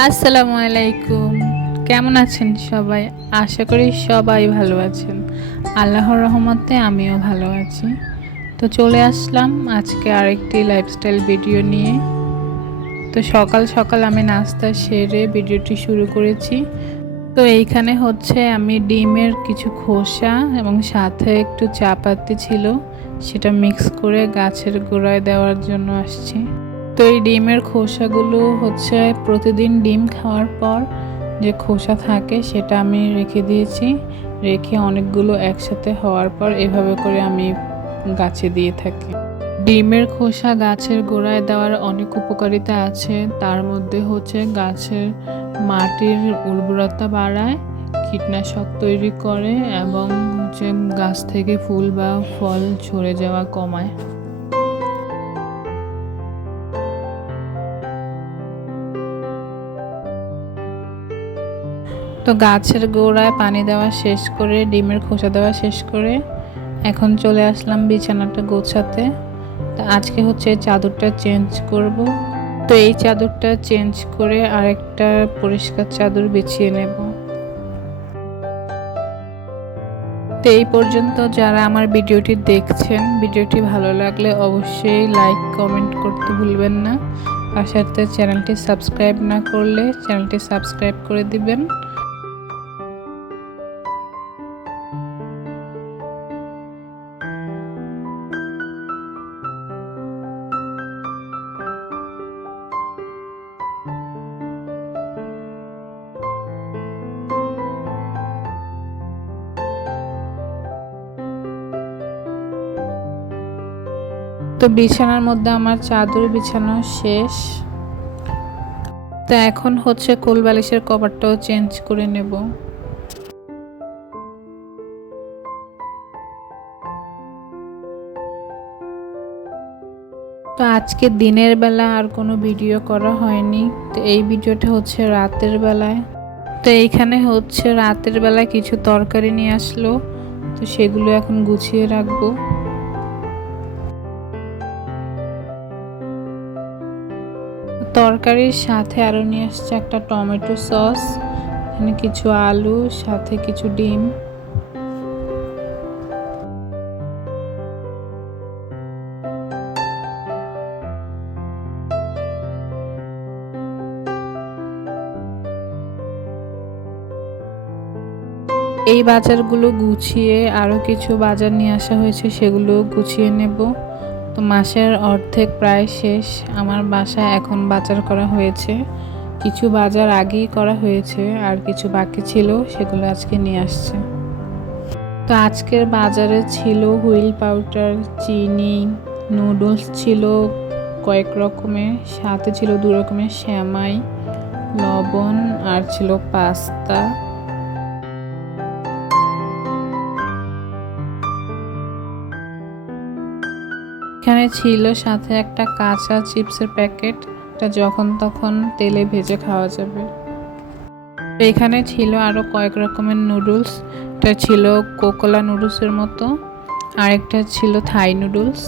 আসসালামু আলাইকুম। কেমন আছেন সবাই? আশা করি সবাই ভালো আছেন। আল্লাহর রহমতে আমিও ভালো আছি। তো চলে আসলাম আজকে আরেকটি লাইফস্টাইল ভিডিও নিয়ে। তো সকাল সকাল আমি নাস্তা সেরে ভিডিওটি শুরু করেছি। তো এইখানে হচ্ছে আমি ডিমের কিছু খোসা এবং সাথে একটু চা পাতি ছিল, সেটা মিক্স করে গাছের গোড়ায় দেওয়ার জন্য আসছি। তো এই ডিমের খোসাগুলো হচ্ছে প্রতিদিন ডিম খাওয়ার পর যে খোসা থাকে সেটা আমি রেখে দিয়েছি। রেখে অনেকগুলো একসাথে হওয়ার পর এভাবে করে আমি গাছে দিয়ে থাকি। ডিমের খোসা গাছের গোড়ায় দেওয়ার অনেক উপকারিতা আছে। তার মধ্যে হচ্ছে গাছের মাটির উর্বরতা বাড়ায়, কীটনাশক তৈরি করে এবং হচ্ছে গাছ থেকে ফুল বা ফল ঝরে যাওয়া কমায়। তো গাছের গোড়ায় পানি দেওয়া শেষ করে ডিমের খোসা দেওয়া শেষ করে এখন চলে আসলাম বিছানাটা গোছাতে। তো আজকে হচ্ছে চাদরটা চেঞ্জ করব। তো এই চাদরটা চেঞ্জ করে আরেকটা পরিষ্কার চাদর বিছিয়ে নেব। তো এই পর্যন্ত যারা আমার ভিডিওটি দেখছেন, ভিডিওটি ভালো লাগলে অবশ্যই লাইক কমেন্ট করতে ভুলবেন না। আর সাথে চ্যানেলটি সাবস্ক্রাইব না করলে চ্যানেলটি সাবস্ক্রাইব করে দিবেন। তো বিছানার মধ্যে আমার চাদর বিছানো শেষ। তো এখন হচ্ছে কোল বালিশের কভারটাও চেঞ্জ করে নেব। তো আজকে দিনের বেলা আর কোনো ভিডিও করা হয়নি। তো এই ভিডিওটা হচ্ছে রাতের বেলায়। তো এইখানে হচ্ছে রাতের বেলায় কিছু তরকারি নিয়ে আসলো, তো সেগুলো এখন গুছিয়ে রাখবো। তরকারির সাথে আরও নিয়ে আসছে একটা টমেটো সস, এখানে কিছু আলু, সাথে কিছু ডিম। এই বাজারগুলো গুছিয়ে আরও কিছু বাজার নিয়ে আসা হয়েছে, সেগুলো গুছিয়ে নেব। তো মাসের অর্ধেক প্রায় শেষ। আমার বাসায় এখন বাজার করা হয়েছে, কিছু বাজার আগেই করা হয়েছে আর কিছু বাকি ছিল, সেগুলো আজকে নিয়ে আসছে। তো আজকের বাজারে ছিল হুইল পাউডার, চিনি, নুডলস ছিল কয়েক রকমের, সাথে ছিল 2 রকমের সেমাই, লবণ আর ছিল পাস্তা। এখানে ছিল সাথে একটা কাঁচা চিপসের প্যাকেট, এটা যখন তখন তেলে ভেজে খাওয়া যাবে। এখানে ছিল আরও কয়েক রকমের নুডলস, এটা ছিল কোকোলা নুডলসের মতো, আরেকটা ছিল থাই নুডলস।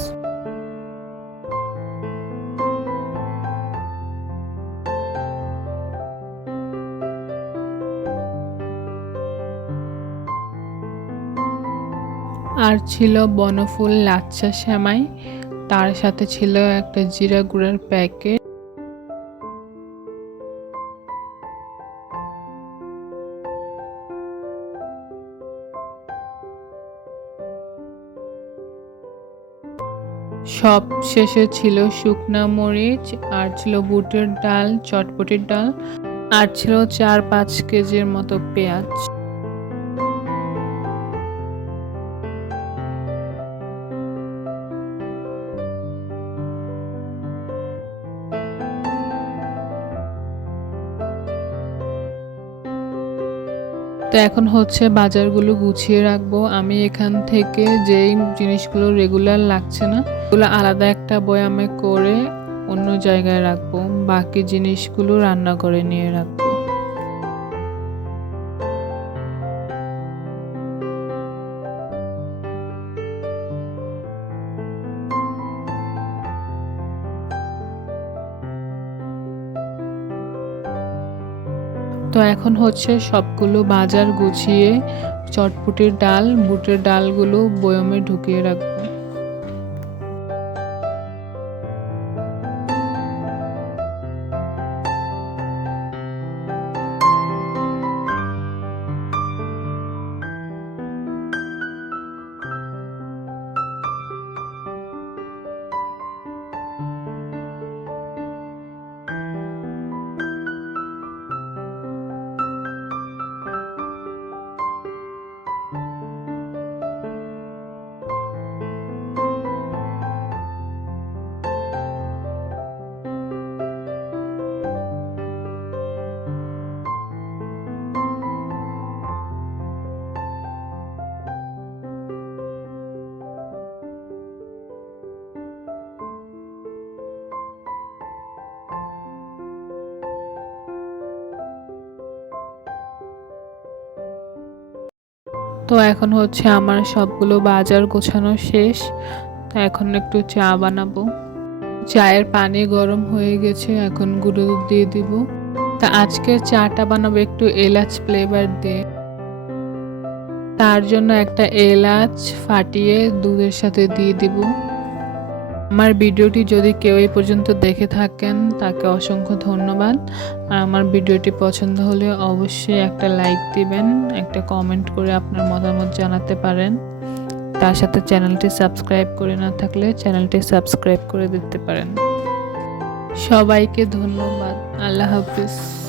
আর ছিল বনফুল লাচ্ছা সেমাই, তার সাথে ছিল একটা জিরা গুঁড়ার প্যাকেট। সব শেষে ছিল শুকনা মরিচ, আর ছিল বুটের ডাল, চটপটির ডাল, আর ছিল 4-5 কেজির মতো পেঁয়াজ। তো এখন হচ্ছে বাজারগুলো গুছিয়ে রাখবো। আমি এখান থেকে যেই জিনিসগুলো রেগুলার লাগছে না, ওগুলো আলাদা একটা বয়ামে করে অন্য জায়গায় রাখবো, বাকি জিনিসগুলো রান্না করে নিয়ে রাখবো। তো এখন হচ্ছে সবগুলো বাজার গুছিয়ে চটপটির ডাল, বুটের ডালগুলো বয়মে ঢুকিয়ে রাখবো। তো এখন হচ্ছে আমার সবগুলো বাজার গোছানো শেষ। তো এখন একটু চা বানাবো। চায়ের পানি গরম হয়ে গেছে, এখন গুঁড়ো দুধ দিয়ে দিব। তা আজকের চাটা বানাবো একটু এলাচ ফ্লেভার দিয়ে। তার জন্য একটা এলাচ ফাটিয়ে দুধের সাথে দিয়ে দিব। আমার ভিডিওটি যদি কেউ এই পর্যন্ত দেখে থাকেন তাকে অসংখ্য ধন্যবাদ। আর আমার ভিডিওটি পছন্দ হলে অবশ্যই একটা লাইক দিবেন, একটা কমেন্ট করে আপনার মতামত জানাতে পারেন। তার সাথে চ্যানেলটি সাবস্ক্রাইব করে না থাকলে চ্যানেলটি সাবস্ক্রাইব করে দিতে পারেন। সবাইকে ধন্যবাদ। আল্লাহ হাফিজ।